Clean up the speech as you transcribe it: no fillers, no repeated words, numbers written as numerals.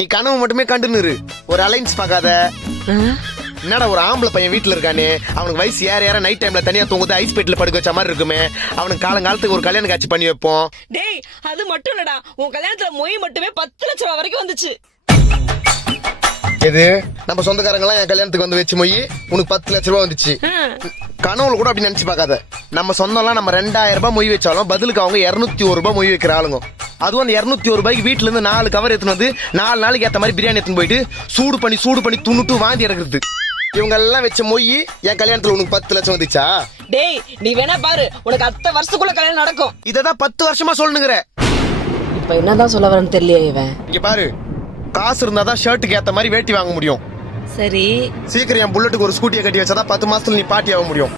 நீ கனவு மட்டுமே கண்டுன்னு ஒரு அலைன்ஸ் பார்க்காத. என்னடா ஒரு ஆம்பளை பையன் வீட்டுல இருக்கானே, அவனுக்கு வயசு ஏற நைட் டைம்ல தனியா தூங்குது ஐஸ் பெட்டில படுக்க வச்ச மாதிரி இருக்குமே, அவனுக்கு காலங்காலத்துக்கு ஒரு கல்யாணம் காட்சி பண்ணி வைப்போம். டேய் அது மட்டும் இல்லடா, உன் கல்யாணத்துல மொய் மட்டுமே 10 லட்சம் ரூபாய் வரைக்கும் வந்துச்சு. எது நம்ம சொந்தக்காரங்க எல்லாம் என் கல்யாணத்துக்கு வந்து வச்சு மொய் உனக்கு 10 லட்சம் ரூபாய் வந்துச்சு. கனவுல கூட அப்படி நினைச்சு பார்க்காத. நம்ம சொந்தம்லாம் நம்ம 2000 ரூபாய் மொய் வச்சாலும் பதிலுக்கு அவங்க 201 ரூபாய் மொய் வைக்கிற ஆளுங்க. அதுவும் அந்த 201 ரூபாய்க்கு வீட்டுல இருந்து 4 கவர் எடுத்துன்னு வந்து 4 நாளைக்கு ஏத்த மாதிரி பிரியாணி எடுத்துன்னு போயிட்டு சூடு பண்ணி துண்ணுட்டு வாந்தி இறக்குறது. இவங்க எல்லாம் வச்ச மொய் என் கல்யாணத்துல உனக்கு 10 லட்சம் வந்துச்சா? டேய் நீ வேணா பாரு, உனக்கு அடுத்த வருஷத்துக்குள்ள கல்யாணம் நடக்கும். இததான் 10 வருஷமா சொல்லுங்கிற. இப்ப என்னதான் சொல்ல வரேன்னு தெரியலையே இவன். இங்க பாரு, காசு இருந்தாதான் ஷர்ட்டுக்கு ஏத்த மாதிரி வேட்டி வாங்க முடியும். சரி சீக்கிரம் என் புல்லட்டுக்கு ஒரு ஸ்கூட்டியை கட்டி வச்சாதான் 10 மாசத்துல நீ பாட்டி ஆக முடியும்.